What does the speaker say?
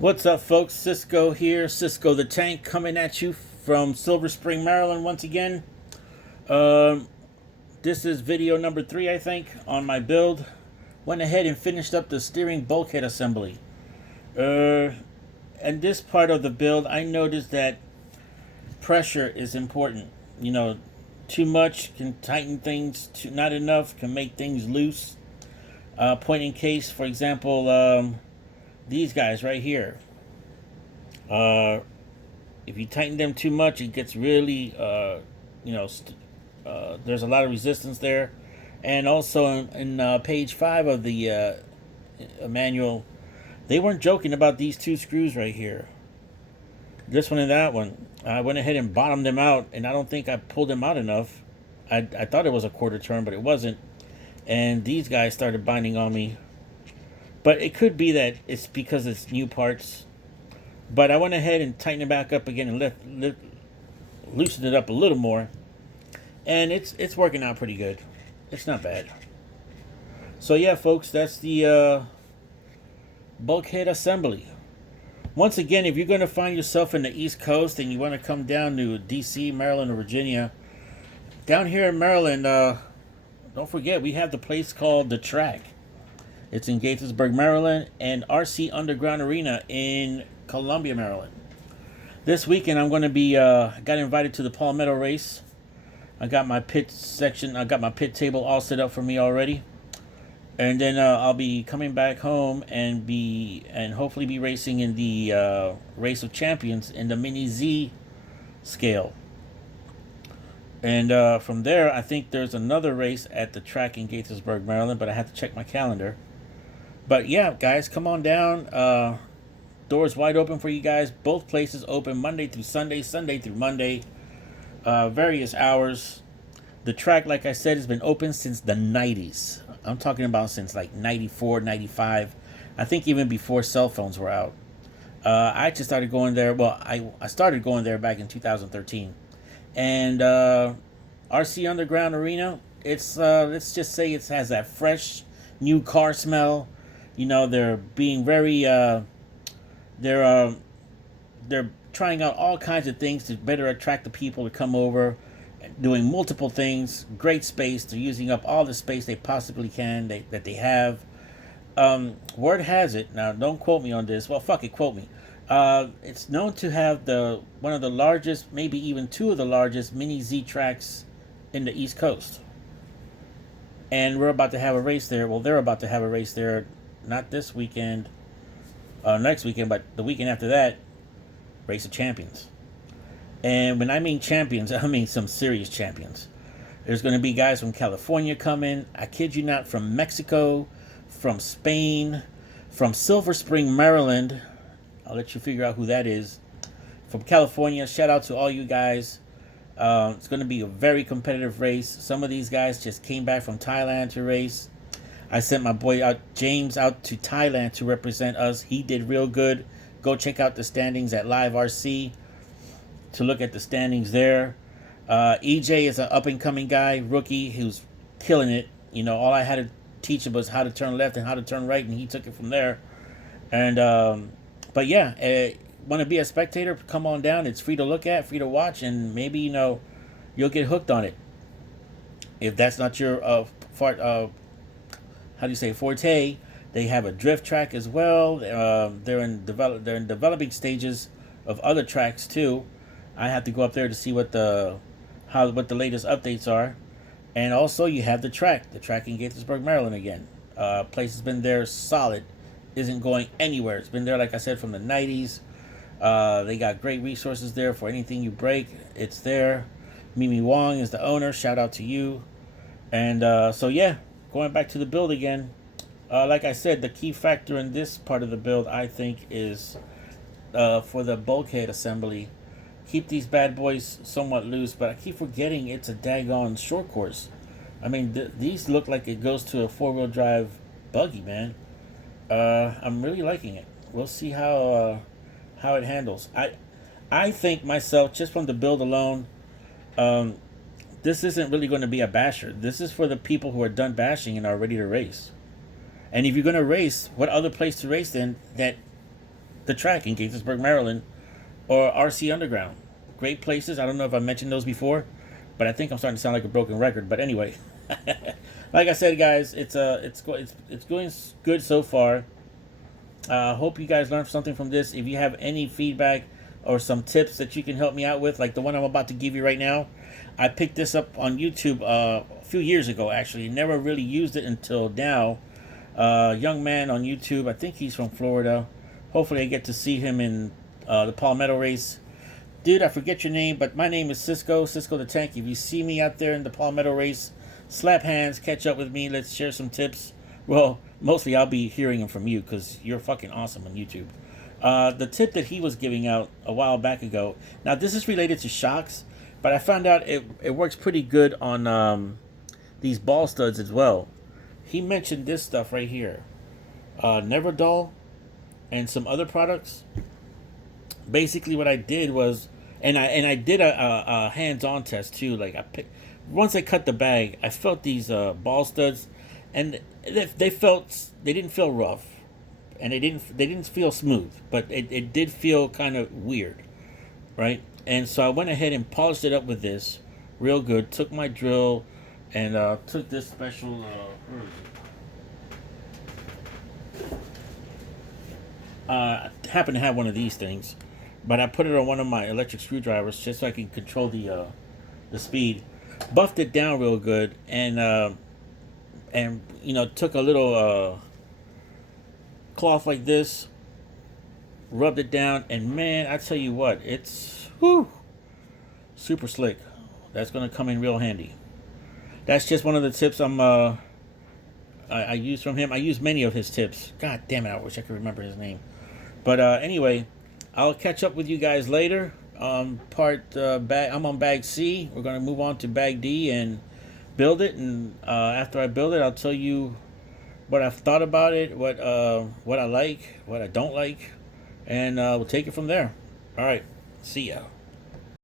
What's up, folks? Cisco here, Cisco the Tank, coming at you from Silver Spring, Maryland once again. Um, this is video number 3, I think, on my build. Went ahead and finished up the steering bulkhead assembly. Uh, and this part of the build, I noticed that pressure is important. You know, too much can tighten things, not enough can make things loose. Point in case, for example, these guys right here. Uh, if you tighten them too much, it gets really, there's a lot of resistance there. And also in page 5 of the manual, they weren't joking about these two screws right here. This one and that one. I went ahead and bottomed them out, and I don't think I pulled them out enough. I thought it was a quarter turn, but it wasn't. And these guys started binding on me. But it could be that it's because it's new parts. But I went ahead and tightened it back up again and loosened it up a little more. And it's working out pretty good. It's not bad. So yeah, folks, that's the bulkhead assembly. Once again, if you're going to find yourself in the East Coast and you want to come down to DC, Maryland, or Virginia, down here in Maryland, don't forget, we have the place called The Track. It's in Gaithersburg, Maryland, and RC Underground Arena in Columbia, Maryland. This weekend, I'm going to be, got invited to the Palmetto race. I got my pit section, I got my pit table all set up for me already. And then I'll be coming back home and hopefully be racing in the Race of Champions in the Mini Z scale. And from there, I think there's another race at the track in Gaithersburg, Maryland, but I have to check my calendar. But yeah, guys, come on down. Doors wide open for you guys. Both places open Monday through Sunday, Sunday through Monday. Various hours. The track, like I said, has been open since the 90s. I'm talking about since like 94, 95. I think even before cell phones were out. I actually started going there. Well, I started going there back in 2013. And RC Underground Arena, it's let's just say it has that fresh new car smell. You know, they're being very they're trying out all kinds of things to better attract the people to come over, doing multiple things. Great space. They're using up all the space they possibly can that they have. Word has it, now don't quote me on this. Well, fuck it, quote me. It's known to have one of the largest, maybe even two of the largest mini Z tracks in the East Coast. And we're about to have a race there. Well, they're about to have a race there, not this weekend, next weekend, but the weekend after that, Race of Champions. And when I mean champions, I mean some serious champions. There's going to be guys from California coming. I kid you not, from Mexico, from Spain, from Silver Spring, Maryland. I'll let you figure out who that is. From California, shout out to all you guys. It's going to be a very competitive race. Some of these guys just came back from Thailand to race. I sent my boy James out to Thailand to represent us. He did real good. Go check out the standings at Live RC to look at the standings there. EJ is an up-and-coming guy, rookie, who's killing it. You know, all I had to teach him was how to turn left and how to turn right, and he took it from there. And but yeah, want to be a spectator? Come on down. It's free to look at, free to watch, and maybe you'll get hooked on it. If that's not your forte, they have a drift track as well. They're in developing stages of other tracks too. I have to go up there to see what the latest updates are. And also you have the track in Gaithersburg, Maryland again. Place has been there solid, isn't going anywhere. It's been there, like I said, from the 90s. They got great resources there for anything you break. It's there. Mimi Wong is the owner. Shout out to you. And so yeah, going back to the build again. Like I said, the key factor in this part of the build, I think, is for the bulkhead assembly. Keep these bad boys somewhat loose, but I keep forgetting it's a daggone short course. I mean, these look like it goes to a four-wheel drive buggy, man. I'm really liking it. We'll see how it handles. I think myself, just from the build alone, this isn't really going to be a basher. This is for the people who are done bashing and are ready to race. And if you're going to race, what other place to race then that the track in Gaithersburg, Maryland, or RC Underground. Great places. I don't know if I mentioned those before, but I think I'm starting to sound like a broken record. But anyway, like I said, guys, it's going good so far. Hope you guys learned something from this. If you have any feedback or some tips that you can help me out with, like the one I'm about to give you right now, I picked this up on YouTube a few years ago. Actually, never really used it until now. Young man on YouTube. I think he's from Florida. Hopefully, I get to see him in the Palmetto race. Dude, I forget your name, but my name is Cisco the Tank. If you see me out there in the Palmetto race, slap hands, catch up with me. Let's share some tips. Well, mostly I'll be hearing them from you because you're fucking awesome on YouTube. The tip that he was giving out a while back ago. Now, this is related to shocks, but I found out it works pretty good on these ball studs as well. He mentioned this stuff right here. Never Dull and some other products. Basically, what I did was, and I did a hands-on test too. Like once I cut the bag, I felt these ball studs, and they didn't feel rough, and they didn't feel smooth, but it did feel kind of weird, right? And so I went ahead and polished it up with this, real good. Took my drill, and took this special. Where is it? I happen to have one of these things, but I put it on one of my electric screwdrivers just so I can control the speed. Buffed it down real good, and took a little cloth like this, rubbed it down, and man, I tell you what, it's super slick. That's gonna come in real handy. That's just one of the tips I use from him. I use many of his tips. God damn it, I wish I could remember his name. But anyway, I'll catch up with you guys later. I'm on bag C. We're gonna move on to bag D and build it. And after I build it, I'll tell you what I've thought about it, what I like, what I don't like, and we'll take it from there. All right, see ya.